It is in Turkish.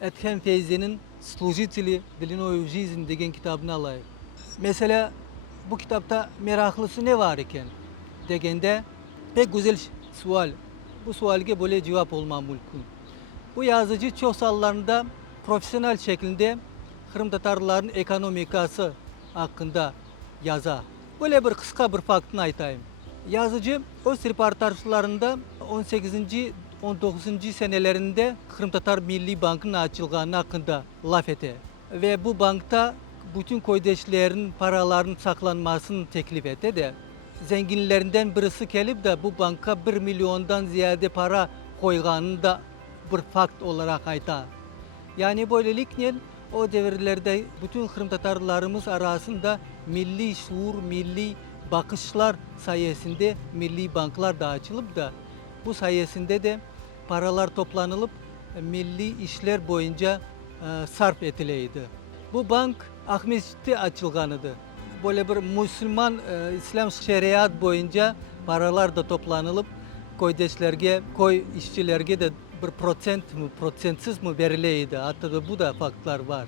Ethem Feyzi'nin Slujiteli Dilinoy Жизнь degen kitabını alayım. Mesela bu kitapta meraklısı ne var iken degende pek güzel sual. Bu sualge böyle cevap olma mümkün. Bu yazıcı çok sallarında profesyonel şekilde Kırım Tatarların ekonomikası hakkında yaza. Böyle bir kısa bir faktını aytayım. Yazıcı öz röportajlarında 18. 19. senelerinde Kırım Tatar Milli Bank'ın açılganı hakkında laf ete. Ve bu bankta bütün koydeşlerin paralarının saklanmasını teklif etti de zenginlerinden birisi gelip de bu banka 1 milyondan ziyade para koyganını da bir fakt olarak ayta. Yani böylelikle o devirlerde bütün Kırım Tatarlarımız arasında milli şuur, milli bakışlar sayesinde milli banklar da açılıp da bu sayesinde de paralar toplanılıp milli işler boyunca sarf edileydi. Bu bank Ahmet'te açılganıdı. Böyle bir Müslüman İslam şeriat boyunca paralar da toplanılıp koydeşlerge, koy işçilerge de bir prosent mi, prosentsiz mi verileydi. Hatta bu da faktlar var.